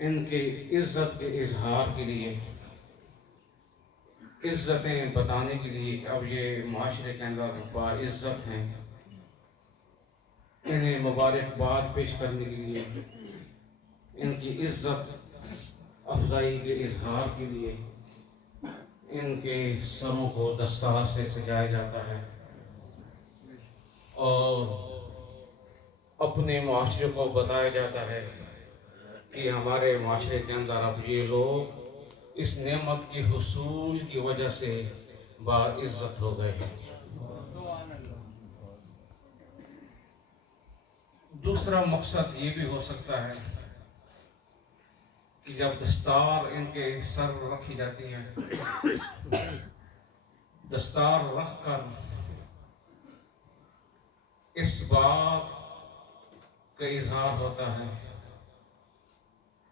ان کی عزت کے اظہار کے لیے، عزتیں بتانے کے لیے کہ اب یہ معاشرے کے اندر باعزت ہیں، انہیں مبارکباد پیش کرنے کے لیے، ان کی عزت افزائی کے اظہار کے لیے ان کے سروں کو دستار سے سجایا جاتا ہے، اور اپنے معاشرے کو بتایا جاتا ہے کہ ہمارے معاشرے کے اندر اب یہ لوگ اس نعمت کے حصول کی وجہ سے باعزت ہو گئے ہیں۔ دوسرا مقصد یہ بھی ہو سکتا ہے کہ جب دستار ان کے سر رکھی جاتی ہے، دستار رکھ کر اس بات کا اظہار ہوتا ہے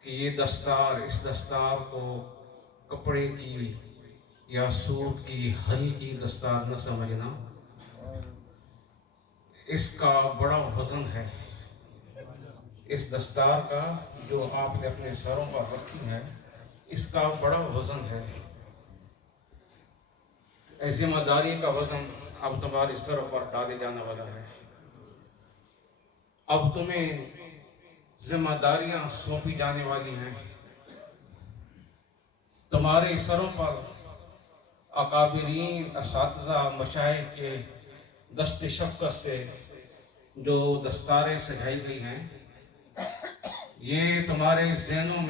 کہ یہ دستار، اس دستار کو کپڑے کی یا سوت کی ہلکی دستار نہ سمجھنا، اس کا بڑا وزن ہے۔ اس دستار کا جو آپ نے اپنے سروں پر رکھی ہے، اس کا بڑا وزن ہے۔ ذمہ داری کا وزن اب تمہاری سروں پر ڈالے جانے والا ہے۔ اب تمہیں ذمہ داریاں سونپی جانے والی ہیں۔ تمہارے سروں پر اکابرین، اساتذہ، مشائخ کے دست شفقت سے جو دستاریں سجائی گئی ہیں، یہ تمہارے ذہنوں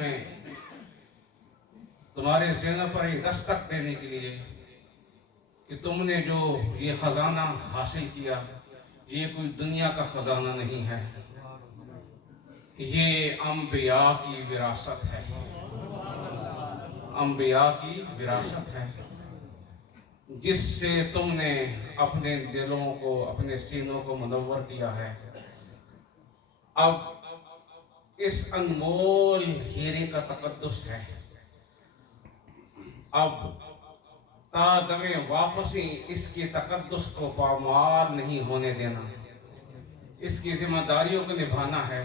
پر ایک دستک دینے کے لیے کہ تم نے جو یہ خزانہ حاصل کیا، یہ کوئی دنیا کا خزانہ نہیں ہے، یہ انبیاء کی وراثت ہے، انبیاء کی وراثت ہے، جس سے تم نے اپنے دلوں کو، اپنے سینوں کو منور کیا ہے۔ اب اس انمول ہیرے کا تقدس ہے، اب تا دم واپسی اس کے تقدس کو پامال نہیں ہونے دینا، اس کی ذمہ داریوں کو نبھانا ہے،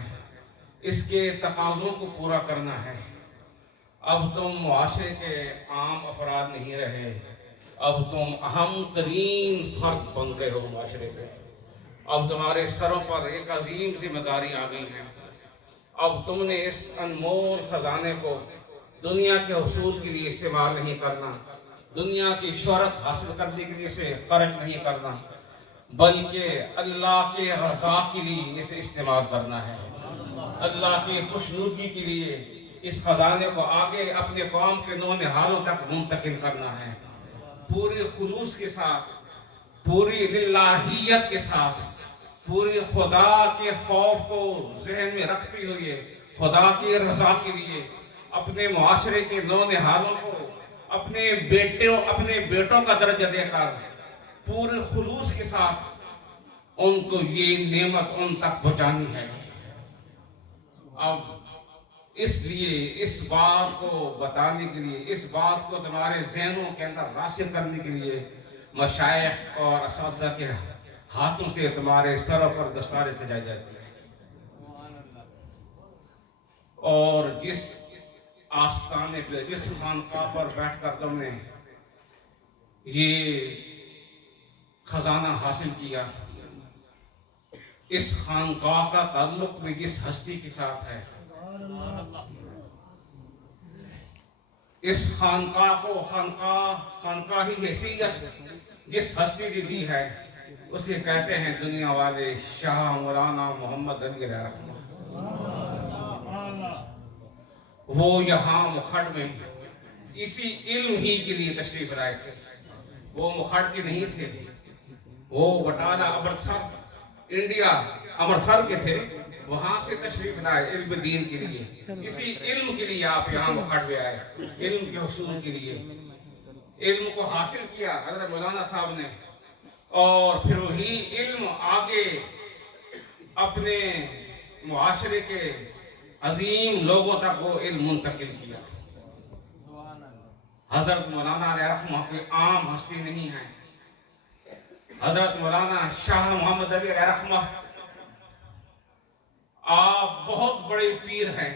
اس کے تقاضوں کو پورا کرنا ہے۔ اب تم معاشرے کے عام افراد نہیں رہے، اب تم اہم ترین فرد بن گئے ہو معاشرے کے۔ اب تمہارے سروں پر ایک عظیم ذمہ داری آ گئی ہے۔ اب تم نے اس انمول خزانے کو دنیا کے حصول کے لیے استعمال نہیں کرنا، دنیا کی شہرت حاصل کرنے کے لیے اسے خرچ نہیں کرنا، بلکہ اللہ کے رضا کے لیے اسے استعمال کرنا ہے، اللہ کی خوشنودگی کے لیے اس خزانے کو آگے اپنے قوم کے نونہالوں تک منتقل کرنا ہے، پوری خلوص کے ساتھ، پوری للہیت کے ساتھ، پوری خدا کے خوف کو ذہن میں رکھتے ہوئے، خدا کی رضا کے لیے اپنے معاشرے کے نونہالوں کو اپنے بیٹوں کا درجہ دے کر پورے خلوص کے ساتھ ان کو یہ نعمت ان تک پہنچانی ہے۔ اب اس لیے اس بات کو بتانے کے لیے، اس بات کو تمہارے ذہنوں کے اندر راسخ کرنے کے لیے مشائخ اور اساتذہ کے ہاتھوں سے تمہارے سروں پر دستاریں سجائی جاتی ہیں، اور جس آستانے پہ، جس خانقاہ پر بیٹھ کر تم نے یہ خزانہ حاصل کیا، اس خانقاہ کا تعلق بھی جس ہستی کے ساتھ ہے، اس خانقاہ کو خانقاہی حیثیت جس ہستی نے دی ہے، اسے کہتے ہیں دنیا والے شاہ مولانا محمد علی علیہ رحمہ۔ وہ یہاں مکھڈ میں اسی علم ہی کے لیے تشریف لائے تھے، وہ مکھڈ کے نہیں تھے، وہ بٹالہ امرتسر، انڈیا امرتسر کے تھے، وہاں سے تشریف لائے علم دین کے لیے، اسی علم کے لیے آپ یہاں مکھڈ میں آئے، علم کے حصول کے لیے، علم کو حاصل کیا حضرت مولانا صاحب نے، اور پھر وہی علم آگے اپنے معاشرے کے عظیم لوگوں تک وہ علم منتقل کیا۔ حضرت مولانا علیہ رحمہ کوئی عام ہستی نہیں ہے، حضرت مولانا شاہ محمد علی علیہ رحمہ آپ بہت بڑے پیر ہیں،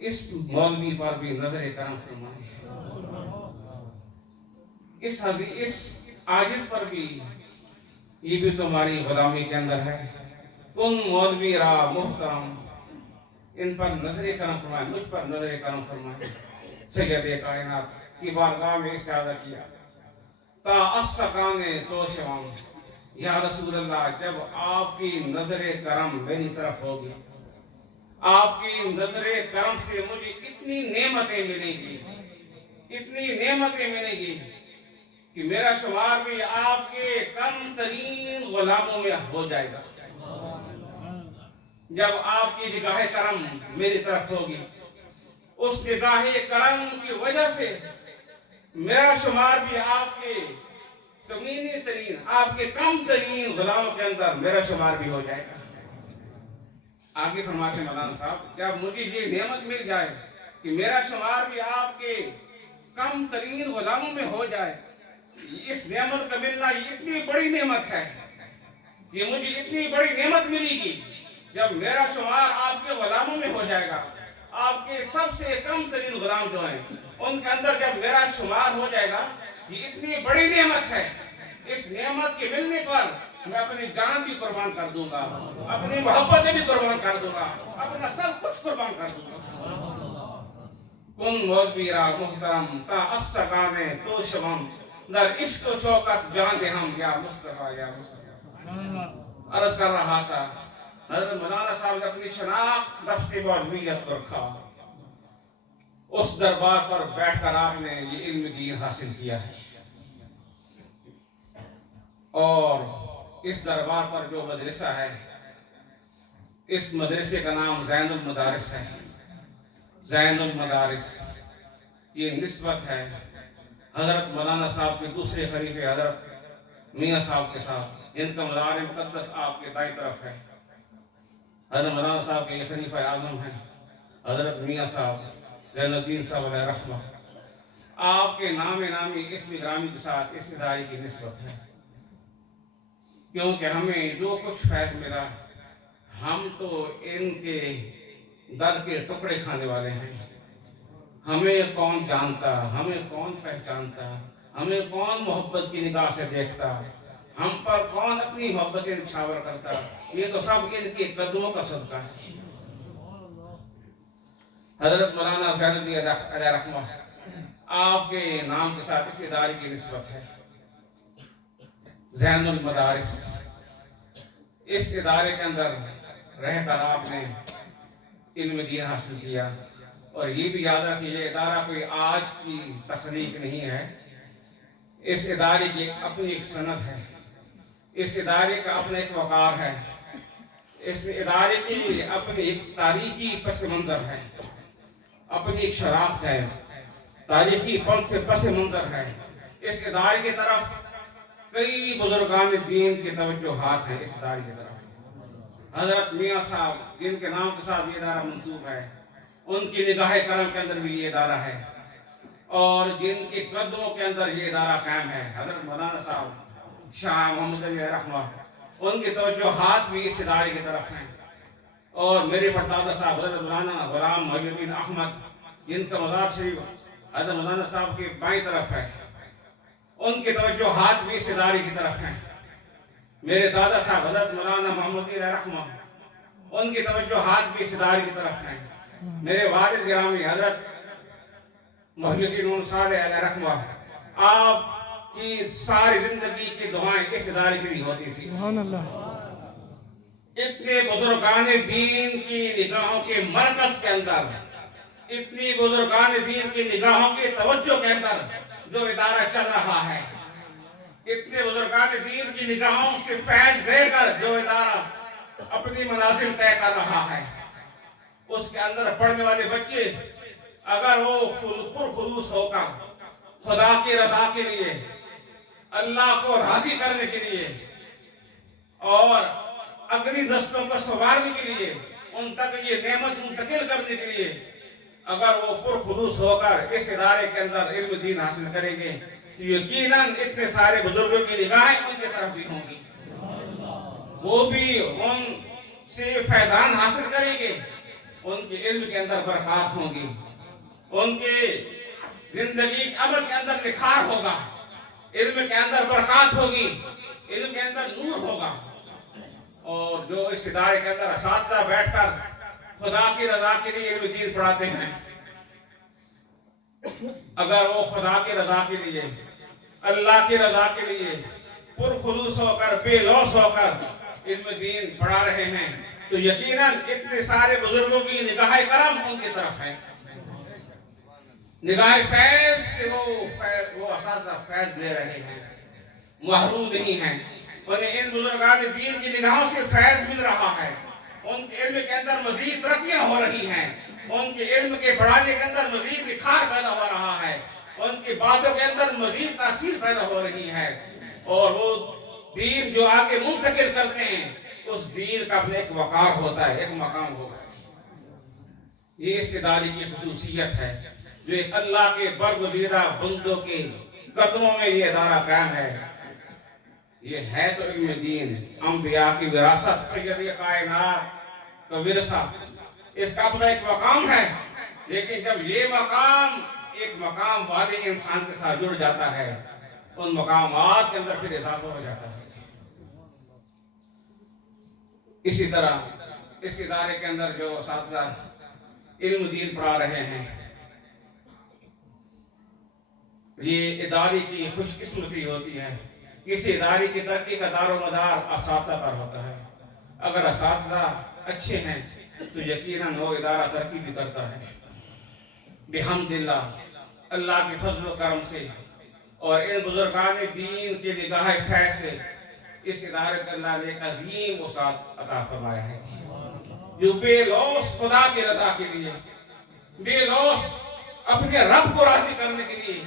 اس مولوی پر بھی نظر کرم فرمائے، اس عاجز پر بھی، یہ بھی تمہاری غلامی کے اندر ہے۔ کن مولوی را محترم، ان پر نظر کرم فرمائے، مجھ پر نظر کرم فرمائے۔ سید کائنات کی بارگاہ میں استعاذہ کیا، تا اسکان توشوام، یا رسول اللہ جب آپ کی نظر کرم میری طرف ہوگی، آپ کی نظر کرم سے مجھے اتنی نعمتیں ملیں گی، اتنی نعمتیں ملیں گی کہ میرا شمار بھی آپ کے کم ترین غلاموں میں ہو جائے گا۔ جب آپ کی نگاہ کرم میری طرف ہوگی، اس نگاہ کرم کی وجہ سے میرا شمار بھی آپ کے کمینی ترین، آپ کے کم ترین غلاموں کے اندر میرا شمار بھی ہو جائے گا۔ آگے فرماتے مولانا صاحب، جب مجھے یہ نعمت مل جائے کہ میرا شمار بھی آپ کے کم ترین غلاموں میں ہو جائے، اس نعمت کا ملنا یہ اتنی بڑی نعمت ہے، یہ مجھے اتنی بڑی نعمت ملے گی جب میرا شمار آپ کے غلاموں میں ہو جائے گا، آپ کے سب سے کم ترین غلام جو ہیں ان کے اندر جب میرا شمار ہو جائے گا، یہ اتنی بڑی نعمت ہے۔ اس نعمت کے ملنے پر میں اپنی جان بھی قربان کر دوں گا، اپنی محبتیں بھی قربان کر دوں گا، اپنا سب کچھ قربان کر دوں گا۔ کن مولوی را محترم، تا اسکان توشوام، در عشق و شوقت جان دے ہم، یا مصطفیٰ یا مصطفیٰ۔ عرض کر رہا تھا، حضرت مولانا صاحب نے اپنی شناخت دفت مولویت کو رکھا، اس دربار پر بیٹھ کر آپ نے یہ علم دین حاصل کیا ہے، اور اس دربار پر جو مدرسہ ہے، اس مدرسے کا نام زین المدارس ہے۔ زین المدارس یہ نسبت ہے حضرت مولانا صاحب کے دوسرے خلیفے حضرت میاں صاحب کے ساتھ، جن کا مزار مقدس آپ کے دائیں طرف ہے۔ حضرت مولانا صاحب کے یہ خلیفہ اعظم ہیں حضرت میاں صاحب زین الدین صاحب علیہ رحمہ۔ آپ کے نام نامی اسم گرامی کے ساتھ اس ادارے کی نسبت ہے، کیونکہ ہمیں جو کچھ فیض ملا، ہم تو ان کے در کے ٹکڑے کھانے والے ہیں۔ ہمیں کون جانتا، ہمیں کون پہچانتا، ہمیں کون محبت کی نگاہ سے دیکھتا، ہم پر کون اپنی محبتیں نچھاور کرتا، یہ تو سب ان کے قدموں کا صدقہ ہے۔ حضرت مولانا زین الدین علیہ رحمہ، آپ کے نام کے ساتھ اس ادارے کی نسبت ہے۔ زین المدارس، اس ادارے کے اندر رہ کر آپ نے علم دین حاصل کیا، اور یہ بھی یاد رکھیے یہ ادارہ کوئی آج کی تخلیق نہیں ہے، اس ادارے کی اپنی ایک سند ہے، اس ادارے کا اپنا ایک وقار ہے، اس ادارے کی اپنی ایک تاریخی پس منظر ہے، اپنی ایک شناخت ہے، تاریخی پس منظر ہے۔ اس ادارے کی طرف کئی بزرگان دین کی توجہات ہیں، اس ادارے کی طرف حضرت میاں صاحب جن کے نام کے ساتھ یہ ادارہ منسوب ہے، ان کی نگاہ کرم کے اندر بھی یہ ادارہ ہے، اور جن کے قدموں کے اندر یہ ادارہ قائم ہے حضرت مولانا صاحب شاہ محمد علی رحمہ، ان کی توجہات بھی اس ادارے کی طرف ہیں، اور میرے پردادا صاحب حضرت مولانا غلام محی الدین احمد، جن کا مزار شریف حضرت مولانا صاحب کے بائیں طرف ہے، ان کی توجہات بھی اس ادارے کی طرف ہیں۔ میرے دادا صاحب حضرت مولانا محمد علی رحمہ، ان کی توجہات بھی اس ادارے کی طرف ہیں۔ میرے والد گرامی حضرت محی الدین صالح علیہ رحمہ، آپ کی ساری زندگی کی دعائیں اس ادارے کے لیے ہوتی تھی۔ اتنے بزرگان دین کی نگاہوں کے مرکز کے اندر، اتنی بزرگان دین کی نگاہوں کے توجہ کے اندر جو ادارہ چل رہا ہے، اتنے بزرگان دین کی نگاہوں سے فیض دے کر جو ادارہ اپنی منازل طے کر رہا ہے، اس کے اندر پڑھنے والے بچے اگر وہ پرخلوص ہو کر خدا کی رضا کے لیے، اللہ کو راضی کرنے کے لیے، اور اگلی نسلوں کو سنوارنے کے لیے، ان تک یہ نعمت منتقل کرنے کے لیے اگر وہ پرخلوص ہو کر اس ادارے کے اندر علم دین حاصل کریں گے، تو یقیناً اتنے سارے بزرگوں کی نگاہیں ان کی طرف بھی ہوں گی، وہ بھی ان سے فیضان حاصل کریں گے، ان کے علم کے اندر برکات ہوں گی، ان کے زندگی عمل کے اندر نکھار ہوگا، علم کے اندر برکات ہوگی، علم کے اندر نور ہوگا۔ اور جو اس ادارے کے اندر اساتذہ بیٹھ کر خدا کی رضا کے لیے علم دین پڑھاتے ہیں، اگر وہ خدا کی رضا کے لیے، اللہ کی رضا کے لیے پرخلوص ہو کر، بے لوث ہو کر علم دین پڑھا رہے ہیں، تو یقیناً اتنے سارے بزرگوں کی نگاہ کرم ان کی طرف ہے، نگاہ فیض سے وہ اساتذہ فیض لے رہے ہیں، محروم نہیں ہیں۔ انہیں ان بزرگان دین کی نگاہوں سے فیض مل رہا ہے، ان کے علم کے اندر مزید ترقیاں ہو رہی ہیں، ان کے علم کے بڑھانے کے اندر مزید نکھار پیدا ہو رہا ہے، ان کی باتوں کے اندر مزید تاثیر پیدا ہو رہی ہے، اور وہ دین جو آگے منتقل کرتے ہیں اس دین کا اپنے ایک وقار ہوتا ہے، ایک مقام ہوتا ہے۔ یہ اس ادارے کی خصوصیت ہے جو ایک اللہ کے برگزیدہ بندوں کے قدموں میں یہ ادارہ قائم ہے۔ یہ ہے تو علم دین، انبیاء کی وراثت، سید کائنات کا ورثہ، اس کا اپنا ایک مقام ہے، لیکن جب یہ مقام ایک مقام والے انسان کے ساتھ جڑ جاتا ہے، ان مقامات کے اندر پھر اضافہ ہو جاتا ہے۔ اسی طرح اس ادارے کے اندر جو اساتذہ علم دین پڑھا رہے ہیں، یہ ادارے کی خوش قسمتی ہوتی ہے، کسی ادارے کی ترقی کا دار و مدار اساتذہ پر ہوتا ہے۔ اگر اساتذہ اچھے ہیں تو یقیناً وہ ادارہ ترقی بھی کرتا ہے۔ بحمداللہ، اللہ کے فضل و کرم سے اور ان بزرگان دین کے نگاہ فیض سے اس ادارے سے اللہ نے ایک عظیم وسعت عطا فرمایا ہے، جو بے لوث خدا کی رضا کے لیے، بے لوث اپنے رب کو راضی کرنے کے لیے،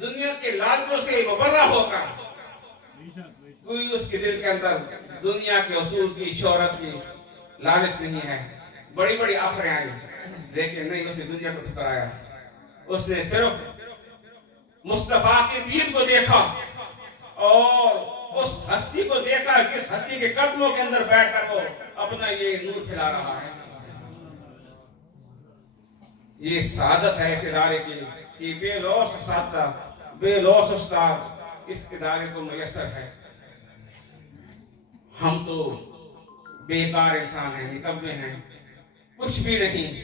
دنیا کے لالچوں سے مبرہ ہو کر، کوئی اس کے دل کے اندر دنیا کے حصول کی، شہرت کی لالچ نہیں ہے۔ بڑی بڑی آفریں آئیں لیکن نہیں، اس نے دنیا کو ٹھکرایا، اس نے صرف مصطفیٰ کے دین کو دیکھا اور اس ہستی کو دیکھا جس ہستی کے قدموں کے اندر بیٹھ کر وہ اپنا یہ نور پھیلا رہا ہے۔ یہ سعادت ہے اس ادارے کی کہ بے لوث اساتذہ، بے لوث استاد اس ادارے کو میسر ہے۔ ہم تو بیکار انسان ہیں، نکمے ہیں، کچھ بھی نہیں،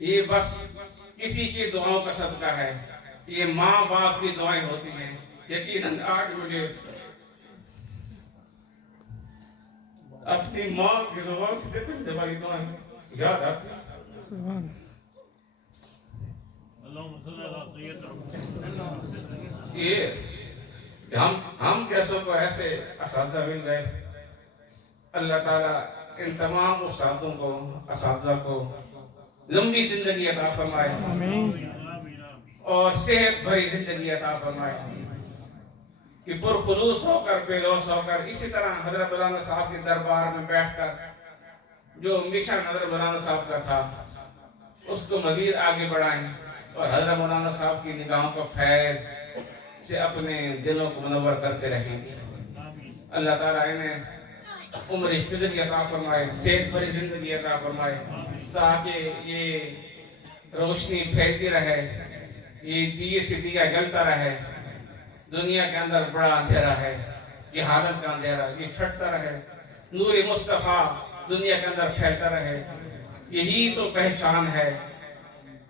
یہ بس کسی کی دعاؤں کا صدقہ ہے، یہ ماں باپ کی دعائیں ہوتی ہیں۔ یقیناً آج مجھے اپنی ماں کی زبان سے کچھ ہماری دعائیں یاد آتی ہیں۔ یہ ہم جیسوں کو ایسے اساتذہ مل گئے، اللہ تعالیٰ ان تمام استادوں کو، اساتذہ کو لمبی زندگی عطا فرمائے اور صحت بھری زندگی عطا فرمائے، کہ پرخلوص ہو کر، بے لوث ہو کر، اسی طرح حضرت مولانا صاحب کے دربار میں بیٹھ کر جو مشن حضرت مولانا صاحب کا تھا اس کو مزید آگے بڑھائیں، اور حضرت مولانا صاحب کی نگاہوں کو فیض سے اپنے دلوں کو منور کرتے رہیں۔ اللہ تعالیٰ انہیں عمر فضل عطا فرمائے، صحت بھری زندگی عطا فرمائے، تاکہ یہ روشنی پھیلتی رہے، یہ دیے سے دیا جلتا رہے، دنیا کے اندر بڑا اندھیرا ہے، جہالت کا اندھیرا، یہ چھٹتا رہے، نور مصطفیٰ دنیا کے اندر پھیلتا رہے۔ یہی تو پہچان ہے،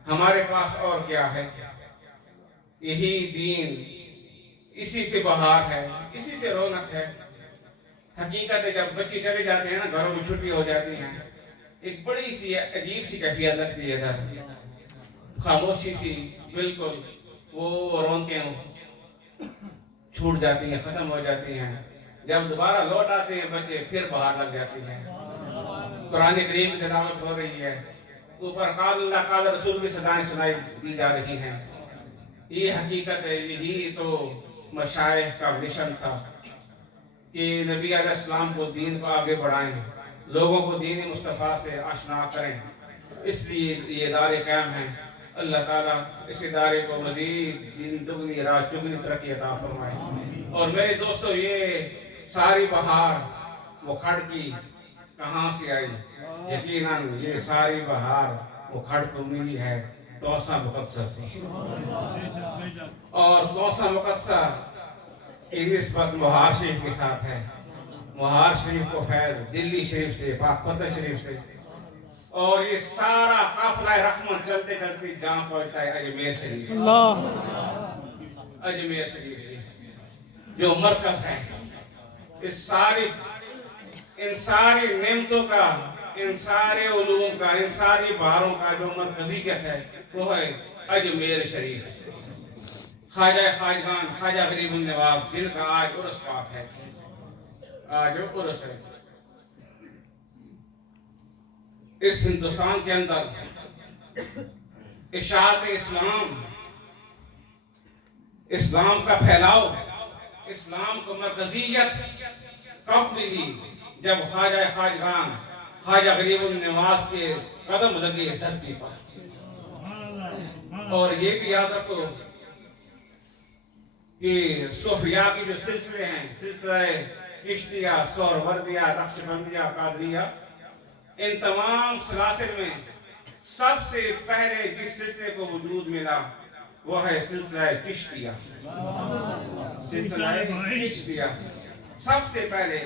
ہمارے پاس اور کیا ہے؟ یہی دین، اسی سے بہار ہے، اسی سے رونق ہے۔ حقیقت ہے جب بچے چلے جاتے ہیں نا، گھروں میں چھٹی ہو جاتی ہیں، ایک بڑی سی عجیب سی کیفیت لگتی ہے ادھر، خاموشی سی، بالکل وہ رونقیں چھوٹ جاتی ہیں، ختم ہو جاتی ہیں۔ جب دوبارہ لوٹ آتے ہیں بچے، پھر بہار لگ جاتی ہے۔ قرآن کریم کی تلاوت ہو رہی ہے، اوپر قال اللہ قال رسول کی صدائیں سنائی دی جا رہی ہیں۔ یہ حقیقت ہے، یہی تو مشائخ کا مشن تھا کہ نبی علیہ السلام کو دین کو آگے بڑھائیں، لوگوں کو دین مصطفیٰ سے آشنا کریں، اس لیے یہ ادارے قائم ہیں۔ اللہ تعالیٰ اس ادارے کو مزید دین دگنی رات چگنی ترقی عطا فرمائے۔ اور میرے دوستو، یہ ساری بہار وہ کھڑ کی کہاں سے آئی؟ یقیناً یہ ساری بہار وہ کھڑ کو ملی ہے توسا مقدسہ سے، اور توسا مقدسہ کی نسبت مہار شریف کے ساتھ ہے۔ مہار شریف کو فیض دلی شریف سے، پاک پتہ شریف سے، اور یہ سارا قافلہ رحمت چلتے چلتے جہاں پہنچتا ہے اجمیر شریف، اجمیر شریف جو مرکز ہے ان ساری نعمتوں کا، ان سارے علوم کا، ان ساری بہاروں کا جو مرکزیت ہے وہ ہے اجمیر شریف۔ خواجہ خواجگان خواجہ غریب النواز جن کا آج عرس پاک ہے، آج عرس ہے۔ اس ہندوستان کے اندر اشاعت اسلام، اسلام کا پھیلاؤ، اسلام کو مرکزیت کب ملی؟ جب خواجہ خواجگان خواجہ غریب النواز کے قدم لگے اس دھرتی پر۔ اور یہ بھی یاد رکھو کہ صوفیاء کی جو سلسلے ہیں، سلسلہ چشتیہ، سہروردیہ، نقشبندیہ، قادریہ، ان تمام سلاسل میں سب سے پہلے جس سلسلے کو وجود ملا وہ ہے سلسلہ چشتیہ۔ سلسلہ چشتیہ سب سے پہلے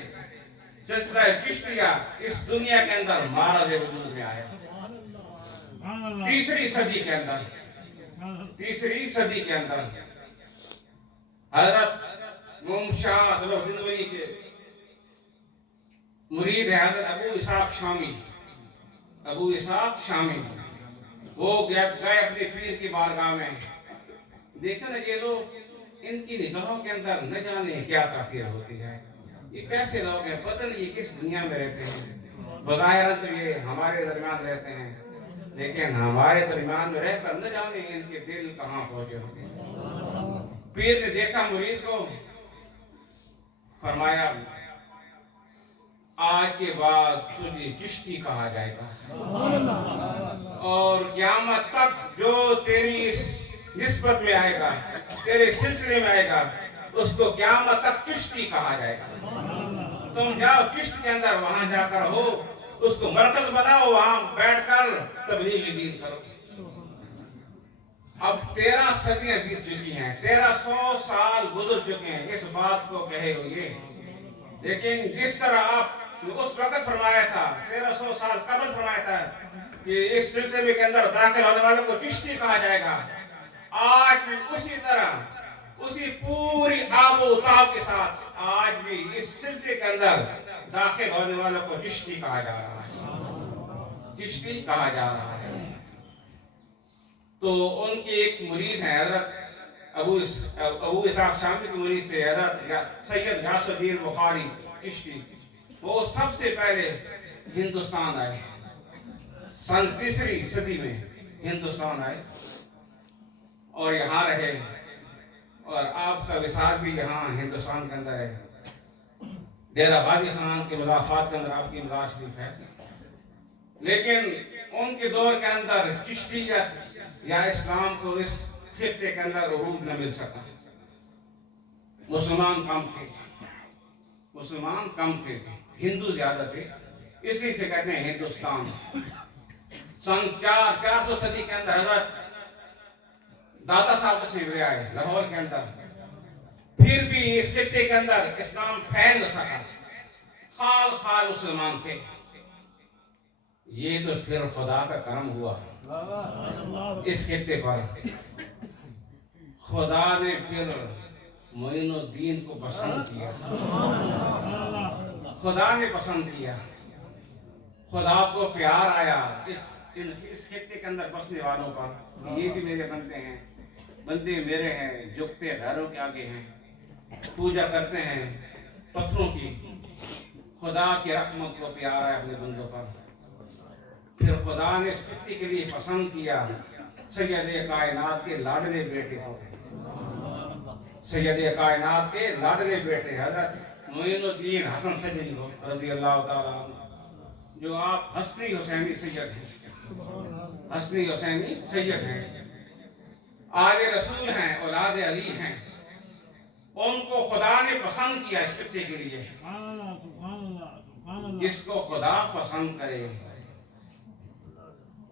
سلسلہ چشتیہ اس دنیا کے اندر مہاراج وجود میں آیا، تیسری صدی کے اندر۔ تیسری صدی کے اندر حضرت محمد شاہ دلوری کے مرید ہے حضرت ابو اسحاق شامی، ابو اسحاق شامی، وہ گئے اپنے پیر کی بارگاہ میں، دیکھا نا یہ لوگ، ان کی نگاہوں کے اندر نہ جانے کیا تاثیر ہوتی ہے، یہ کیسے لوگ ہیں، پتہ نہیں یہ کس دنیا میں رہتے ہیں، بظاہر تو یہ ہمارے درمیان رہتے ہیں، لیکن ہمارے درمیان میں رہ کر نہ جانے ان کے دل کہاں پہنچے ہوتے ہیں۔ پیر نے دیکھا مرید کو، فرمایا آج کے بعد تجھے چشتی کہا جائے گا، اور قیامت تک جو تیری نسبت میں آئے گا، تیرے سلسلے میں آئے گا، اس کو قیامت تک چشتی کہا جائے گا۔ تم جاؤ چشت کے اندر، وہاں جا کر ہو، اس کو مرکز بناؤ، وہاں بیٹھ کر تبلیغ دین کرو۔ اب 13 صدیاں بیت چکی ہیں، 1300 سال گزر چکے ہیں اس بات کو کہے ہوئے، لیکن جس طرح آپ اس وقت فرمایا تھا، 1300 سال قبل فرمایا تھا کہ اس سلسلے کے اندر داخل ہونے والوں کو چشتی کہا جائے گا، آج بھی اسی طرح، اسی پوری آب و تاب کے ساتھ آج بھی اس سلسلے کے اندر داخل ہونے والوں کو چشتی کہا جا رہا ہے، چشتی کہا جا رہا ہے۔ تو ان کی ایک مرید ہے حضرت ابو اسحاق شامی کی مرید تھے حضرت سید غیاث الدین بخاری چشتی، وہ سب سے پہلے ہندوستان آئے، سن 3 صدی میں ہندوستان آئے اور یہاں رہے، اور آپ کا وصال بھی یہاں ہندوستان کے اندر ہے، ڈیرہ غازی خان کے مضافات کے اندر آپ کی مزار شریف ہے، لیکن ان کے دور کے اندر چشتیت یا اسلام کو اس خطے کے اندر عروج نہ مل سکا، مسلمان کم تھے، مسلمان کم تھے، ہندو زیادہ تھے، اسی سے کہتے ہیں ہندوستان۔ سن 400 صدی کے اندر حضرت داتا صاحب تشریف لے آئے لاہور کے اندر، پھر بھی اس خطے کے اندر اسلام پھیل نہ سکا، خال خال مسلمان تھے۔ یہ تو پھر خدا کا کرم ہوا اس خطے پر، خدا نے پھر معین الدین کو پسند کیا، خدا نے پسند کیا، خدا کو پیار آیا اس خطے کے اندر بسنے والوں پر، یہ بھی میرے بندے ہیں، بندے میرے ہیں، جھکتے گھروں کے آگے ہیں، پوجا کرتے ہیں پتھروں کی، خدا کی رحمت کو پیار آیا اپنے بندوں پر، پھر خدا نے اس خطے کے لیے پسند کیا سید کائنات کے لاڈلے بیٹے کو، سید کائنات کے لاڈلے بیٹے حضرت معین الدین حسن سجدی رضی اللہ تعالیٰ عنہ، جو آپ حسنی حسینی سید ہیں، حسنی حسینی سید ہیں، آل رسول ہیں، اولاد علی ہیں، ان کو خدا نے پسند کیا اس خطے کے لیے۔ جس کو خدا پسند کرے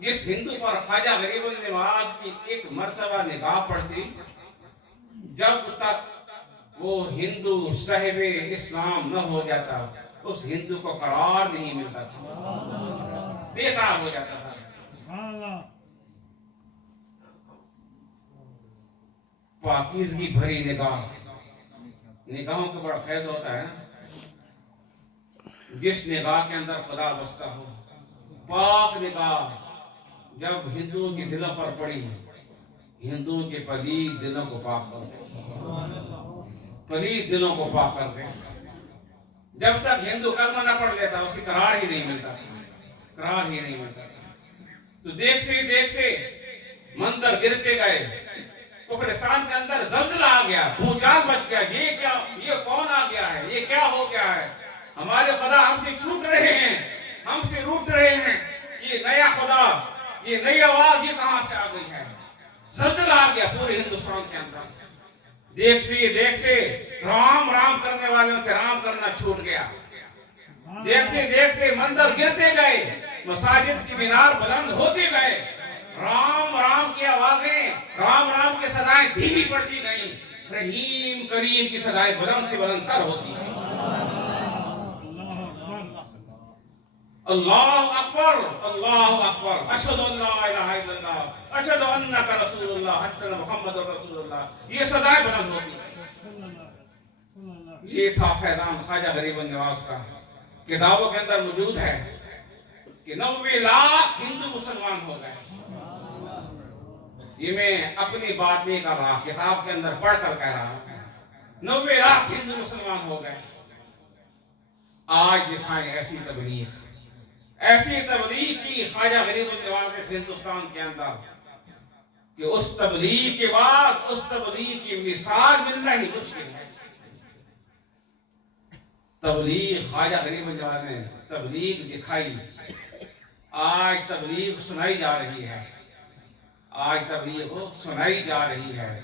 جس ہندو پر خواجہ غریب النواز کی ایک مرتبہ نگاہ پڑتی، جب تک وہ ہندو صاحب اسلام نہ ہو جاتا اس ہندو کو قرار نہیں ملتا تھا، بے قرار ہو جاتا تھا۔ پاکیزگی بھری نگاہ، نگاہوں کا بڑا فیض ہوتا ہے نا، جس نگاہ کے اندر خدا بستا ہو، پاک نگاہ جب ہندوؤں کے دلوں پر پڑی، ہندوؤں کے پلید دلوں کو پاک کر دے، پلید دلوں کو پاک کر دے۔ جب تک ہندو کلمہ نہ پڑھ لیتا اسے قرار ہی نہیں ملتا، قرار ہی نہیں ملتا۔ تو دیکھتے دیکھتے مندر گرتے گئے، کفرستان کے اندر زلزلہ آ گیا، بھوچال مچ گیا، یہ کیا، یہ کون آ گیا ہے، یہ کیا ہو گیا ہے، ہمارے خدا ہم سے چھوٹ رہے ہیں، ہم سے روٹ رہے ہیں، یہ نیا خدا، یہ نئی آواز یہ کہاں سے آ گئی ہے۔ زلزلہ آ گیا پورے ہندوستان کے اندر۔ دیکھتے دیکھتے رام رام کرنے والوں سے رام کرنا چھوٹ گیا، دیکھتے دیکھتے مندر گرتے گئے، مساجد کی مینار بلند ہوتے گئے، رام رام کی آوازیں، رام رام کے صدائیں دھیمی پڑتی گئیں، رحیم کریم کی صدائیں بلند سے بلند تر ہوتی گئیں۔ اللہ اکبر، اللہ اکبر، اشہد ان لا الہ الا اللہ، اشہد انک رسول اللہ، اشہد ان محمد رسول اللہ، یہ صدائیں بلند ہوتی گئیں۔ یہ تھا فیضان خواجہ غریب النواز کا، کتابوں کے اندر موجود ہے کہ 90 لاکھ ہندو مسلمان ہو گئے۔ یہ میں اپنی بات نہیں کر رہا، کتاب کے اندر پڑھ کر کہہ رہا ہوں، 90 لاکھ ہندو مسلمان ہو گئے۔ آج دکھائیں ایسی تبلیغ، ایسی تبلیغ کی خواجہ غریب النواز نے ہندوستان کے اندر کہ اس تبلیغ کے بعد اس تبلیغ کی مثال ملنا ہی مشکل ہے۔ تبلیغ خواجہ غریب النواز نے تبلیغ دکھائی، آج تبلیغ سنائی جا رہی ہے، آج تبلیغ سنائی جا رہی ہے۔